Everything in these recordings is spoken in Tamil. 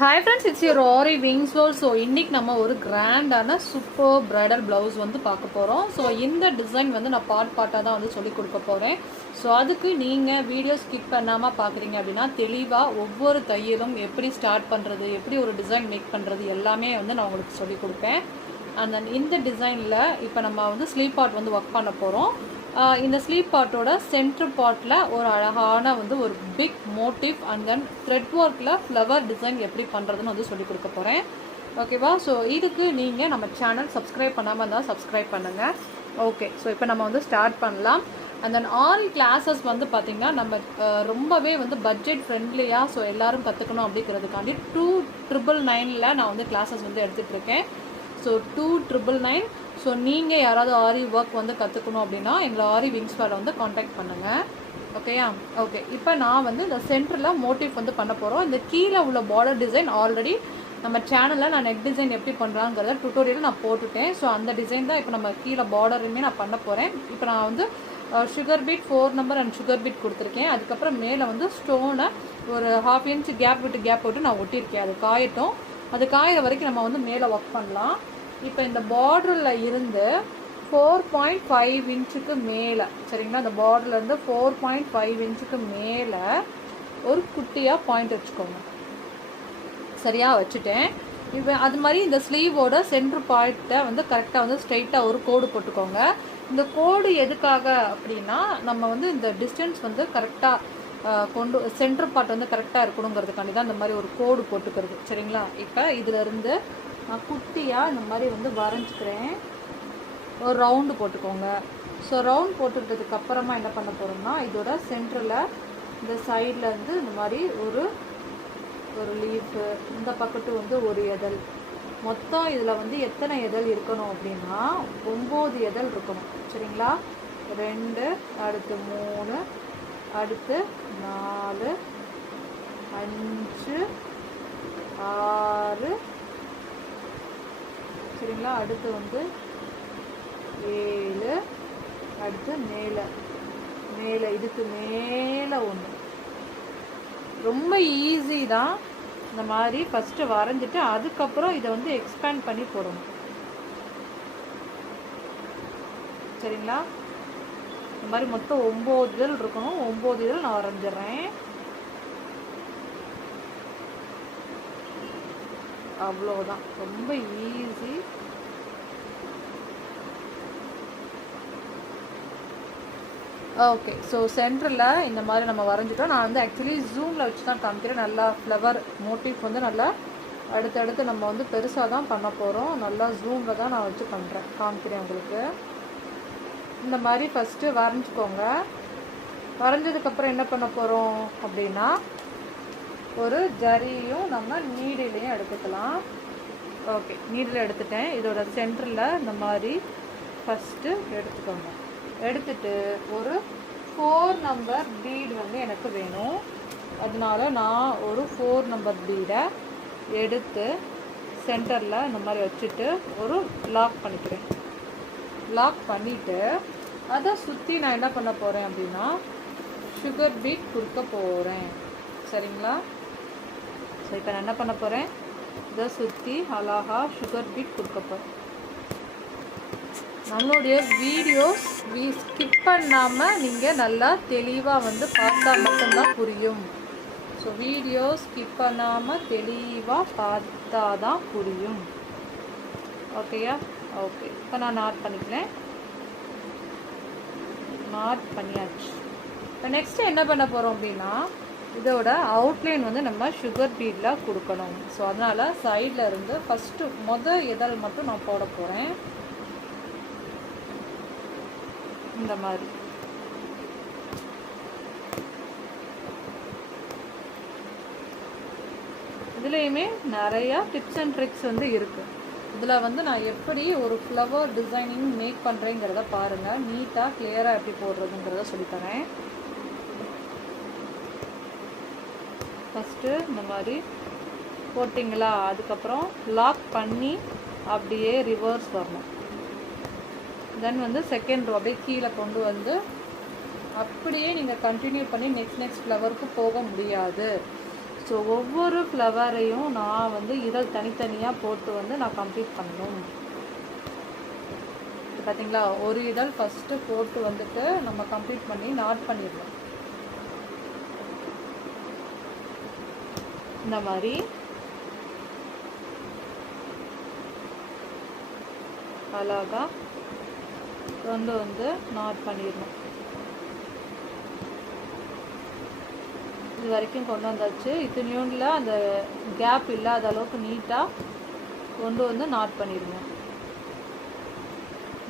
Hi friends, it's your Aari wings roll. So இன்னைக்கு நம்ம ஒரு கிராண்டான சூப்பர் பிரைடல் ப்ளவுஸ் வந்து பார்க்க போகிறோம். ஸோ இந்த டிசைன் வந்து நான் பார்ட்டாக தான் வந்து சொல்லி கொடுக்க போகிறேன். ஸோ அதுக்கு நீங்கள் வீடியோ ஸ்கிப் பண்ணாமல் பார்க்குறீங்க அப்படின்னா தெளிவாக ஒவ்வொரு தையலும் எப்படி ஸ்டார்ட் பண்ணுறது, எப்படி ஒரு டிசைன் மேக் பண்ணுறது எல்லாமே வந்து நான் உங்களுக்கு சொல்லி கொடுப்பேன். அண்ட் தென் இந்த டிசைனில் இப்போ நம்ம வந்து ஸ்லீவ் பார்ட் வந்து ஒர்க் பண்ண போகிறோம். இந்த ஸ்லீவ் பார்ட்டோட சென்டர் பார்ட்டில் ஒரு அழகான வந்து ஒரு big motive and then thread ஒர்க்கில் ஃப்ளவர் டிசைன் எப்படி பண்ணுறதுன்னு வந்து சொல்லி கொடுக்க போகிறேன். ஓகேவா? ஸோ இதுக்கு நீங்கள் நம்ம சேனல் சப்ஸ்கிரைப் பண்ணாமல் இருந்தால் சப்ஸ்கிரைப் பண்ணுங்கள். ஓகே, ஸோ இப்போ நம்ம வந்து ஸ்டார்ட் பண்ணலாம். அண்ட் தென் ஆரி கிளாஸஸ் வந்து பார்த்திங்கன்னா நம்ம ரொம்பவே வந்து பட்ஜெட் ஃப்ரெண்ட்லியாக ஸோ எல்லோரும் கற்றுக்கணும் அப்படிங்கிறதுக்காண்டி 2999 நான் வந்து கிளாஸஸ் வந்து எடுத்துகிட்ருக்கேன். ஸோ 2999. ஸோ நீங்கள் யாராவது ஆரி ஒர்க் வந்து கற்றுக்கணும் அப்படின்னா எங்களை ஆரி விங்ஸ் வேலை வந்து காண்டாக்ட் பண்ணுங்கள். ஓகேயா? ஓகே, இப்போ நான் வந்து இந்த சென்டரில் மோட்டிவ் வந்து பண்ண போகிறோம். இந்த கீழே உள்ள பார்டர் டிசைன் ஆல்ரெடி நம்ம சேனலில் நான் நெக் டிசைன் எப்படி பண்ணுறாங்கிறத டுட்டோரியல் நான் போட்டுட்டேன். ஸோ அந்த டிசைன் தான் இப்போ நம்ம கீழே பார்டருமே நான் பண்ண போகிறேன். இப்போ நான் வந்து sugar beat 4 number and sugar beat கொடுத்துருக்கேன். அதுக்கப்புறம் மேலே வந்து ஸ்டோனை ஒரு 1/2 இன்ச் கேப் விட்டு நான் ஒட்டியிருக்கேன். அது காயட்டும். அது காயிற வரைக்கும் நம்ம வந்து மேலே ஒர்க் பண்ணலாம். இப்போ இந்த பார்டரில் இருந்து 4.5 இன்ச்சுக்கு மேலே, சரிங்களா, இந்த பார்டர்லேருந்து 4.5 இன்ச்சுக்கு மேலே ஒரு குட்டியாக பாயிண்ட் வச்சுக்கோங்க. சரியாக வச்சுட்டேன். இப்போ அது மாதிரி இந்த ஸ்லீவோட சென்ட்ரு பாயிண்ட்டை வந்து கரெக்டாக வந்து ஸ்ட்ரைட்டாக ஒரு கோடு போட்டுக்கோங்க. இந்த கோடு எதுக்காக அப்படின்னா நம்ம வந்து இந்த டிஸ்டன்ஸ் வந்து கரெக்டாக சென்ட்ரு பார்ட் வந்து கரெக்டாக இருக்கணுங்கிறதுக்காண்டி தான் இந்த மாதிரி ஒரு கோடு போட்டுக்கிறது. சரிங்களா? இப்போ இதிலேருந்து நான் குட்டியாக இந்த மாதிரி வந்து வரைஞ்சிக்கிறேன். ஒரு ரவுண்டு போட்டுக்கோங்க. ஸோ ரவுண்ட் போட்டுக்கிட்டதுக்கு அப்புறமா என்ன பண்ண போகிறோம்னா இதோட சென்டரில் இந்த சைடில் வந்து இந்த மாதிரி ஒரு லீஃபு, இந்த பக்கத்து வந்து ஒரு எதழ், மொத்தம் இதில் வந்து எத்தனை எதழ் இருக்கணும் அப்படின்னா 9 எதழ் இருக்கணும். சரிங்களா? 2, அடுத்து 3, அடுத்து 4, 5, 6, சரிங்களா, அடுத்து வந்து 7, அடுத்து மேலே இதுக்கு மேலே 1. ரொம்ப ஈஸி தான். இந்த மாதிரி ஃபஸ்ட்டு வரைஞ்சிட்டு அதுக்கப்புறம் இதை வந்து எக்ஸ்பேண்ட் பண்ணி போடணும். சரிங்களா? இந்த மாதிரி மொத்தம் 9 இதழ் இருக்கணும். 9 இதழ் நான் வரைஞ்சிட்றேன். அவ்வளோதான், ரொம்ப ஈஸி. ஓகே, ஸோ சென்டரில் இந்த மாதிரி நம்ம வரைஞ்சிட்டோம். நான் வந்து ஆக்சுவலி ஜூமில் வச்சு தான் காமிக்கிறேன். நல்லா ஃப்ளவர் மோட்டிவ் வந்து நல்லா அடுத்தடுத்து நம்ம வந்து பெருசாக தான் பண்ண போகிறோம். நல்லா ஜூமில் தான் நான் வச்சு காமிக்கிறேன் உங்களுக்கு. இந்த மாதிரி ஃபஸ்ட்டு வரைஞ்சிக்கோங்க. வரைஞ்சதுக்கப்புறம் என்ன பண்ண போகிறோம் அப்படின்னா ஒரு ஜரியும் நம்ம நீடிலையும் எடுத்துக்கலாம். ஓகே, நீடில் எடுத்துட்டேன். இதோட சென்டரில் இந்த மாதிரி ஃபஸ்ட்டு எடுத்துக்கோங்க. எடுத்துட்டு ஒரு 4 நம்பர் பீட் வந்து எனக்கு வேணும். அதனால நான் ஒரு 4 நம்பர் பீடை எடுத்து சென்டரில் இந்த மாதிரி வச்சுட்டு ஒரு லாக் பண்ணிக்கிறேன். லாக் பண்ணிவிட்டு அதை சுற்றி நான் என்ன பண்ண போகிறேன் அப்படின்னா சுகர் பீட் கொடுக்க போகிறேன். சரிங்களா? ஸோ இப்போ நான் என்ன பண்ண போகிறேன், இதை சுற்றி அழகா சுகர் பீட் கொடுக்க போகிறேன். நம்மளுடைய வீடியோஸ் ஸ்கிப் பண்ணாமல் நீங்கள் நல்லா தெளிவாக வந்து பார்த்தா மட்டும்தான் புரியும். ஸோ வீடியோ ஸ்கிப் பண்ணாமல் தெளிவாக பார்த்தா தான் புரியும். ஓகேயா? ஓகே, இப்போ நான் நாட் பண்ணிக்கிறேன். நாட் பண்ணியாச்சு. இப்போ நெக்ஸ்ட்டு என்ன பண்ண போகிறோம் அப்படின்னா இதோட அவுட்லைன் வந்து நம்ம சுகர் பீடில் கொடுக்கணும். ஸோ அதனால் சைடில் இருந்து ஃபஸ்ட்டு இதழ் மட்டும் நான் போட போகிறேன். இந்த மாதிரி இதுலேயுமே நிறையா டிப்ஸ் அண்ட் ட்ரிக்ஸ் வந்து இருக்குது. இதில் வந்து நான் எப்படி ஒரு ஃப்ளவர் டிசைனிங் மேக் பண்ணுறேங்கிறத பாருங்கள். நீட்டாக கிளியராக எப்படி போடுறதுங்கிறத சொல்லித்தரேன். ஃபஸ்ட்டு இந்த மாதிரி போட்டிங்களா, அதுக்கப்புறம் லாக் பண்ணி அப்படியே ரிவர்ஸ் வரணும். தென் வந்து செகண்ட் ரோ அப்படியே கீழே கொண்டு வந்து அப்படியே நீங்கள் கண்டினியூ பண்ணி நெக்ஸ்ட் ஃப்ளவருக்கு போக முடியாது. ஸோ ஒவ்வொரு ஃப்ளவரையும் நான் வந்து இதழ் தனித்தனியாக போட்டு வந்து நான் கம்ப்ளீட் பண்ணணும். பார்த்தீங்களா, ஒரு இதழ் ஃபஸ்ட்டு போட்டு வந்துட்டு நம்ம கம்ப்ளீட் பண்ணி நாட் பண்ணிடணும். இந்த மாதிரி அழகா கொண்டு வந்து நாட் பண்ணிடணும். இது வரைக்கும் கொண்டு வந்தாச்சு. இத்தனையோண்டில் அந்த கேப் இல்லாத அளவுக்கு நீட்டாக கொண்டு வந்து நாட் பண்ணிடுங்க.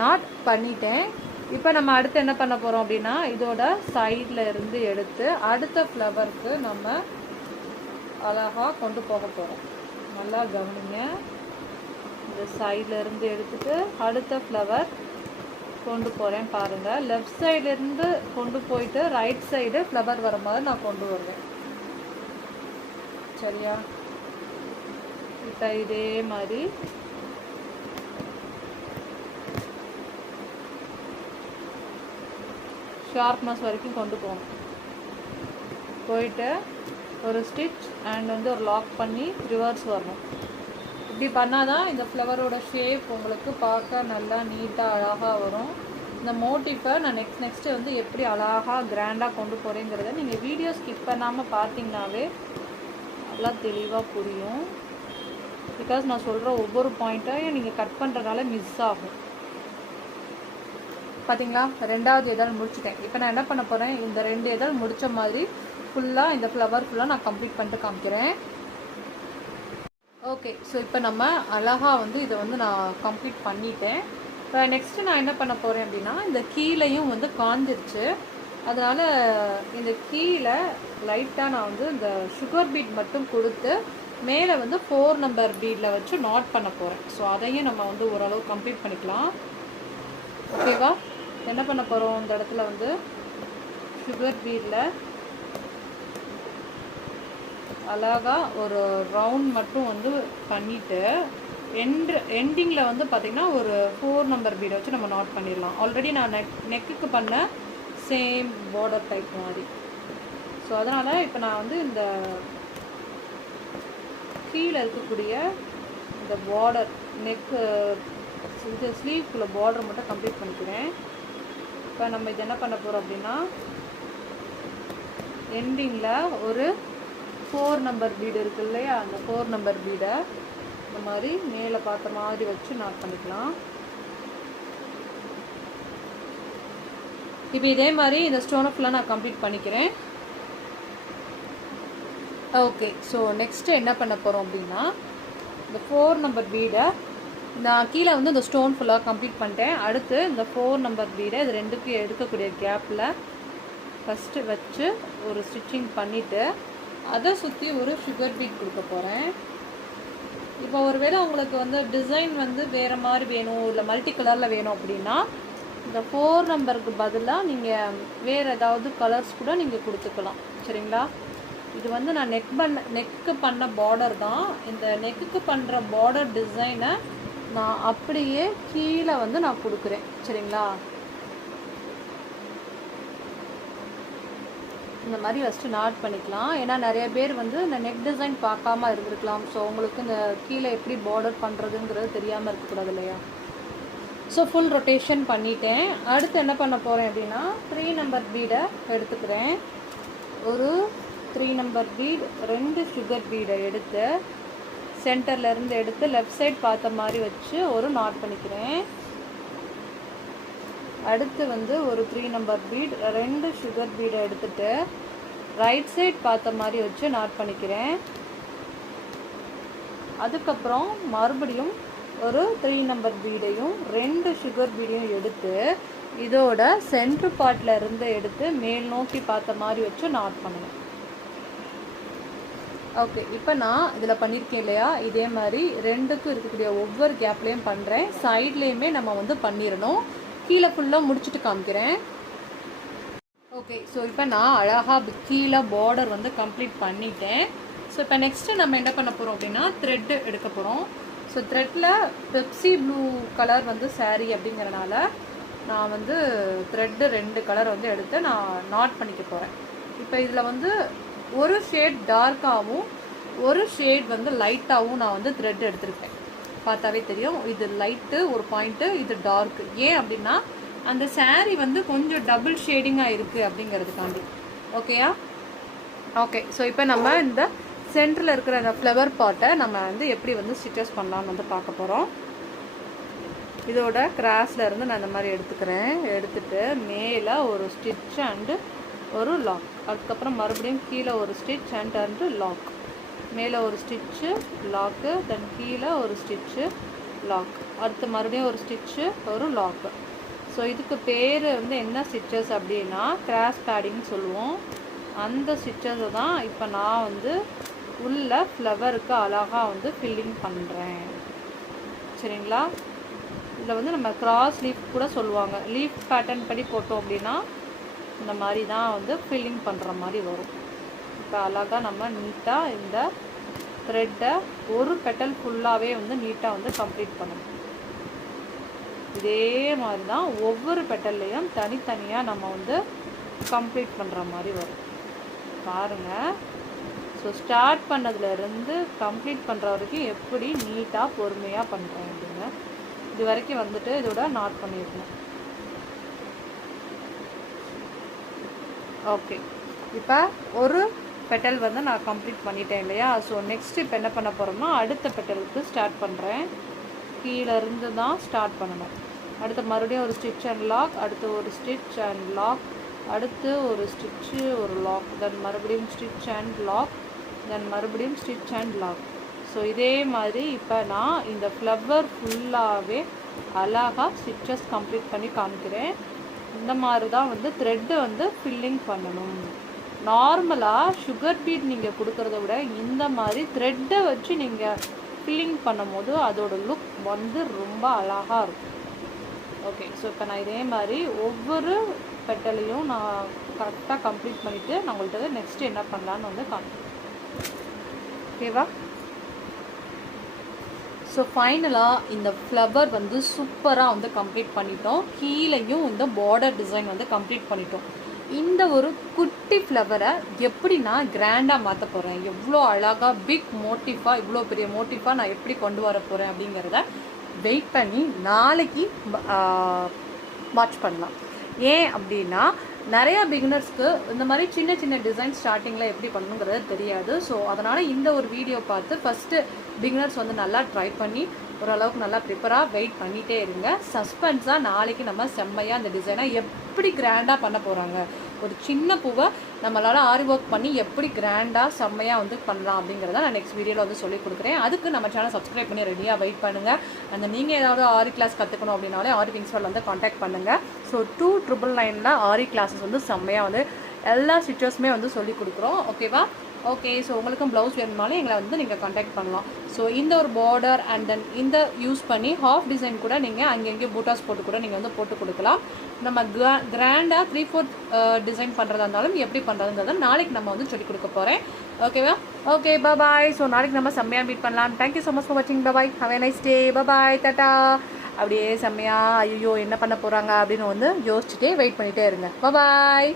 நாட் பண்ணிட்டேன். இப்போ நம்ம அடுத்து என்ன பண்ண போகிறோம் அப்படின்னா, இதோட சைடில் இருந்து எடுத்து அடுத்த ஃப்ளவருக்கு நம்ம அழகாக கொண்டு போக போகிறோம். நல்லா கவனிங்க. இந்த சைடில் இருந்து எடுத்துட்டு அடுத்த ஃப்ளவர் கொண்டு போகிறேன் பாருங்கள். லெஃப்ட் சைட்லேருந்து கொண்டு போயிட்டு ரைட் சைடு ஃப்ளவர் வர மாதிரி நான் கொண்டு வருவேன். சரியா? இப்போ இதே மாதிரி ஷார்ப்னஸ் வரைக்கும் கொண்டு போகணும். போயிட்டு ஒரு ஸ்டிச் அண்ட் வந்து ஒரு லாக் பண்ணி ரிவர்ஸ் வரணும். இப்படி பண்ணால் தான் இந்த ஃப்ளவரோட ஷேப் உங்களுக்கு பார்க்க நல்லா நீட்டாக அழகாக வரும். இந்த மோட்டிஃபை நான் நெக்ஸ்ட்டு வந்து எப்படி அழகாக கிராண்டாக கொண்டு போகிறேங்கிறத நீங்கள் வீடியோ ஸ்கிப் பண்ணாமல் பார்த்தீங்கன்னாவே நல்லா தெளிவாக புரியும். பிகாஸ் நான் சொல்கிற ஒவ்வொரு பாயிண்ட்டையும் நீங்கள் கட் பண்ணுறதுனால மிஸ் ஆகும். பார்த்தீங்களா, ரெண்டாவது இதழ் முடிச்சிட்டேன். இப்போ நான் என்ன பண்ண போகிறேன், இந்த 2 இதழ் முடித்த மாதிரி ஃபுல்லாக இந்த ஃப்ளவர் ஃபுல்லாக நான் கம்ப்ளீட் பண்ணிட்டு காமிக்கிறேன். ஓகே, ஸோ இப்போ நம்ம அழகாக வந்து இதை வந்து நான் கம்ப்ளீட் பண்ணிட்டேன். இப்போ நெக்ஸ்ட்டு நான் என்ன பண்ண போகிறேன் அப்படின்னா, இந்த கீழையும் வந்து காஞ்சிருச்சு. அதனால் இந்த கீழே லைட்டாக நான் வந்து இந்த சுகர் பீட் மட்டும் கொடுத்து மேலே வந்து 4 நம்பர் பீடில் வச்சு நாட் பண்ண போகிறேன். ஸோ அதையும் நம்ம வந்து ஓரளவு கம்ப்ளீட் பண்ணிக்கலாம். ஓகேவா? என்ன பண்ண போகிறோம், இந்த இடத்துல வந்து சுகர் பீடில் அழகாக ஒரு ரவுண்ட் மட்டும் வந்து பண்ணிவிட்டு எண்டிங்கில் வந்து பார்த்திங்கன்னா ஒரு 4 நம்பர் பீடை வச்சு நம்ம நாட் பண்ணிடலாம். ஆல்ரெடி நான் நெக்குக்கு பண்ண சேம் பார்டர் டைப் மாதிரி. ஸோ அதனால் இப்போ நான் வந்து இந்த கீழே இருக்கக்கூடிய இந்த பார்டர் நெக்கு இது ஸ்லீவ்க்குள்ள பார்டர் மட்டும் கம்ப்ளீட் பண்ணிக்கிறேன். இப்போ நம்ம இது என்ன பண்ண போகிறோம் அப்படின்னா, எண்டிங்கில் ஒரு 4 நம்பர் பீடு இருக்கு இல்லையா, அந்த 4 நம்பர் பீடை இந்த மாதிரி மேலே பார்த்த மாதிரி வச்சு நாட் பண்ணிக்கலாம். இப்போ இதே மாதிரி இந்த ஸ்டோனை ஃபுல்லாக நான் கம்ப்ளீட் பண்ணிக்கிறேன். ஓகே, ஸோ நெக்ஸ்ட்டு என்ன பண்ண போகிறோம் அப்படின்னா, இந்த 4 நம்பர் பீடை நான் கீழே வந்து இந்த ஸ்டோன் ஃபுல்லாக கம்ப்ளீட் பண்ணிட்டேன். அடுத்து இந்த 4 நம்பர் பீடை இது ரெண்டுக்கும் எடுக்கக்கூடிய கேப்பில் ஃபஸ்ட்டு வச்சு ஒரு ஸ்டிச்சிங் பண்ணிவிட்டு அதை சுற்றி ஒரு சுகர் பீட் கொடுக்க போகிறேன். இப்போ ஒருவேளை உங்களுக்கு வந்து டிசைன் வந்து வேறு மாதிரி வேணும், இல்லை மல்டி கலரில் வேணும் அப்படின்னா இந்த 4 நம்பருக்கு பதிலாக நீங்கள் வேறு ஏதாவது கலர்ஸ் கூட நீங்கள் கொடுத்துக்கலாம். சரிங்களா? இது வந்து நான் நெக்கு பண்ண பார்டர் தான். இந்த நெக்குக்கு பண்ணுற பார்டர் டிசைனை நான் அப்படியே கீழே வந்து நான் கொடுக்குறேன். சரிங்களா? இந்த மாதிரி ஃபஸ்ட்டு நாட் பண்ணிக்கலாம். ஏன்னா நிறைய பேர் வந்து இந்த நெக் டிசைன் பார்க்காம இருந்திருக்கலாம். ஸோ உங்களுக்கு இந்த கீழே எப்படி பார்டர் பண்ணுறதுங்கிறது தெரியாமல் இருக்கக்கூடாது இல்லையா? ஸோ ஃபுல் ரொட்டேஷன் பண்ணிட்டேன். அடுத்து என்ன பண்ண போகிறேன் அப்படின்னா, 3 நம்பர் பீடை எடுத்துக்கிறேன். ஒரு 3 நம்பர் பீட் 2 சுகர் பீடை எடுத்து சென்டர்லேருந்து எடுத்து லெஃப்ட் சைட் பார்த்த மாதிரி வச்சு ஒரு நாட் பண்ணிக்கிறேன். அடுத்து வந்து ஒரு 3 நம்பர் பீட் 2 சுகர் பீடை எடுத்துகிட்டு ரைட் சைட் பார்த்த மாதிரி வச்சு நாட் பண்ணிக்கிறேன். அதுக்கப்புறம் மறுபடியும் ஒரு 3 நம்பர் பீடையும் 2 சுகர் பீடையும் எடுத்து இதோட சென்டர் பார்ட்டில் இருந்து எடுத்து மேல் நோக்கி பார்த்த மாதிரி வச்சு நாட் பண்ணுவேன். ஓகே, இப்போ நான் இதில் பண்ணியிருக்கேன் இல்லையா, இதே மாதிரி ரெண்டுக்கும் இருக்கக்கூடிய ஒவ்வொரு கேப்லேயும் பண்ணுறேன். சைட்லேயுமே நம்ம வந்து பண்ணிடணும். கீழே ஃபுல்லாக முடிச்சுட்டு காமிக்கிறேன். ஓகே, ஸோ இப்போ நான் அழகாக கீழே பார்டர் வந்து கம்ப்ளீட் பண்ணிட்டேன். ஸோ இப்போ நெக்ஸ்ட்டு நம்ம என்ன பண்ண போகிறோம் அப்படின்னா, த்ரெட்டு எடுக்க போகிறோம். ஸோ த்ரெட்டில் பெப்சி ப்ளூ கலர் வந்து சாரீ அப்படிங்கிறனால நான் வந்து த்ரெட்டு 2 கலர் வந்து எடுத்து நான் நாட் பண்ணிக்க போகிறேன். இப்போ இதில் வந்து ஒரு ஷேட் டார்க்காகவும் ஒரு ஷேட் வந்து லைட்டாகவும் நான் வந்து த்ரெட் எடுத்திருக்கேன். பார்த்தாவே தெரியும், இது லைட்டு ஒரு பாயிண்ட்டு, இது டார்க்கு. ஏன் அப்படின்னா அந்த saree வந்து கொஞ்சம் டபுள் ஷேடிங்காக இருக்குது அப்படிங்கிறதுக்காண்டி. ஓகேயா? ஓகே. ஸோ இப்போ நம்ம இந்த சென்டரில் இருக்கிற அந்த ஃப்ளவர் பாட்டை நம்ம வந்து எப்படி வந்து ஸ்டிச்சஸ் பண்ணலான்னு வந்து பார்க்க போகிறோம். இதோட கிராஸில் இருந்து நான் இந்த மாதிரி எடுத்துக்கிறேன். எடுத்துகிட்டு மேலே ஒரு ஸ்டிச் அண்டு ஒரு லாக், அதுக்கப்புறம் மறுபடியும் கீழே ஒரு ஸ்டிச் அண்டு லாக், மேலே ஒரு ஸ்டிச்சு லாக்கு, தென் கீழே ஒரு ஸ்டிச்சு லாக், அடுத்து மறுபடியும் ஒரு ஸ்டிச்சு ஒரு லாக்கு. ஸோ இதுக்கு பேர் வந்து என்ன ஸ்டிச்சஸ் அப்படின்னா கிராஸ் பேடிங் சொல்லுவோம். அந்த ஸ்டிச்சஸை தான் இப்போ நான் வந்து உள்ள ஃப்ளவருக்கு அழகாக வந்து ஃபில்லிங் பண்ணுறேன். சரிங்களா? இதில் வந்து நம்ம கிராஸ் லீஃப் கூட சொல்லுவாங்க. லீஃப் பேட்டர்ன் படி போட்டோம் அப்படின்னா இந்த மாதிரி தான் வந்து ஃபில்லிங் பண்ணுற மாதிரி வரும். இப்போ அழகாக நம்ம நீட்டாக இந்த த்ரெட்டை ஒரு பெட்டல் ஃபுல்லாகவே வந்து நீட்டாக வந்து கம்ப்ளீட் பண்ணணும். இதே மாதிரி தான் ஒவ்வொரு பெட்டல்லையும் தனித்தனியாக நம்ம வந்து கம்ப்ளீட் பண்ணுற மாதிரி வரும். பாருங்கள். ஸோ ஸ்டார்ட் பண்ணதுலேருந்து கம்ப்ளீட் பண்ணுற வரைக்கும் எப்படி நீட்டாக பொறுமையாக பண்ணுறேன் அப்படிங்க. இது வரைக்கும் வந்துட்டு இதோட நாட் பண்ணியிருக்கணும். ஓகே. இப்போ ஒரு பெட்டல் வந்து நான் கம்ப்ளீட் பண்ணிட்டேன் இல்லையா? ஸோ நெக்ஸ்ட் இப்போ என்ன பண்ண போகிறோம்னா அடுத்த பெட்டலுக்கு ஸ்டார்ட் பண்ணுறேன். கீழேருந்து தான் ஸ்டார்ட் பண்ணணும். அடுத்து மறுபடியும் ஒரு ஸ்டிச் அண்ட் லாக், அடுத்து ஒரு ஸ்டிச் அண்ட் லாக், அடுத்து ஒரு ஸ்டிச்சு ஒரு லாக், தென் மறுபடியும் ஸ்டிச் அண்ட் லாக், தென் மறுபடியும் ஸ்டிச் அண்ட் லாக். ஸோ இதே மாதிரி இப்போ நான் இந்த ஃப்ளவர் ஃபுல்லாகவே அழகாக ஸ்டிச்சஸ் கம்ப்ளீட் பண்ணி காமிக்கிறேன். இந்த மாதிரி தான் வந்து த்ரெட்டு வந்து ஃபில்லிங் பண்ணணும். நார்மலாக சுகர் பீட் நீங்கள் கொடுக்குறத விட இந்த மாதிரி த்ரெட்டை வச்சு நீங்கள் ஃபில்லிங் பண்ணும்போது அதோட லுக் வந்து ரொம்ப அழகாக இருக்கும். ஓகே. ஸோ இப்போ நான் இதே மாதிரி ஒவ்வொரு பெட்டலையும் நான் கரெக்டாக கம்ப்ளீட் பண்ணிவிட்டு நான் உங்கள்கிட்ட நெக்ஸ்ட்டு என்ன பண்ணலான்னு வந்து காமிக்கிறேன். ஓகேவா? ஸோ ஃபைனலாக இந்த ஃப்ளவர் வந்து சூப்பராக வந்து கம்ப்ளீட் பண்ணிட்டோம். கீழேயும் இந்த பார்டர் டிசைன் வந்து கம்ப்ளீட் பண்ணிட்டோம். இந்த ஒரு குட்டி ஃப்ளவரை எப்படி நான் கிராண்டாக மாற்ற போகிறேன், எவ்வளோ அழகாக பிக் மோட்டிஃபாக, இவ்வளோ பெரிய மோட்டிஃபாக நான் எப்படி கொண்டு வர போகிறேன் அப்படிங்கிறத வெயிட் பண்ணி நாளைக்கு வாட்ச் பண்ணலாம். ஏன் அப்படின்னா நிறையா பிகினர்ஸ்க்கு இந்த மாதிரி சின்ன சின்ன டிசைன் ஸ்டார்டிங்கில் எப்படி பண்ணணுங்கிறது தெரியாது. ஸோ அதனால் இந்த ஒரு வீடியோ பார்த்து ஃபஸ்ட்டு பிகினர்ஸ் வந்து நல்லா ட்ரை பண்ணி ஓரளவுக்கு நல்லா ப்ரிப்பராக வெயிட் பண்ணிகிட்டே இருங்க. சஸ்பென்ஸாக நாளைக்கு நம்ம செம்மையாக அந்த டிசைனை எப்படி கிராண்டாக பண்ண போகிறாங்க, ஒரு சின்ன பூவை நம்மளால் ஆரி ஒர்க் பண்ணி எப்படி கிராண்டாக செம்மையாக வந்து பண்ணலாம் அப்படிங்கிறத நான் நெக்ஸ்ட் வீடியோவில் வந்து சொல்லிக் கொடுக்குறேன். அதுக்கு நம்ம சேனல் சப்ஸ்கிரைப் பண்ணி ரெடியாக வெயிட் பண்ணுங்கள். அந்த நீங்கள் ஏதாவது ஆரி கிளாஸ் கற்றுக்கணும் அப்படின்னாலே ஆரி விங்ஸ்வால் வந்து காண்டாக்ட் பண்ணுங்கள். ஸோ 2999 ஆரி கிளாஸஸ் வந்து செம்மையாக வந்து எல்லா ஸ்டிச்சஸுமே வந்து சொல்லிக் கொடுக்குறோம். ஓகேவா? ஓகே. ஸோ உங்களுக்கும் ப்ளவுஸ் வேணும்னாலும் எங்களை வந்து நீங்கள் காண்டாக்ட் பண்ணலாம். ஸோ இந்த ஒரு பார்டர் அண்ட் தென் இந்த யூஸ் பண்ணி ஹாஃப் டிசைன் கூட நீங்கள் அங்கங்கே பூட்டாஸ் போட்டு கூட நீங்கள் வந்து போட்டு கொடுக்கலாம். நம்ம கிராண்டாக 3/4 டிசைன் பண்ணுறதா இருந்தாலும் எப்படி பண்ணுறதுங்கிறத நாளைக்கு நம்ம வந்து சொல்லிக் கொடுக்க போகிறேன். ஓகேவா? ஓகே. பாய். ஸோ நாளைக்கு நம்ம செம்மையாக மீட் பண்ணலாம். தேங்க்யூ ஸோ மச் ஃபார் வாட்சிங். Bye. Have a nice day. Bye. Tata. அப்படியே செம்மையாக ஐயோ என்ன பண்ண போகிறாங்க அப்படின்னு வந்து யோசிச்சுட்டே வெயிட் பண்ணிகிட்டே இருங்க. பாய்.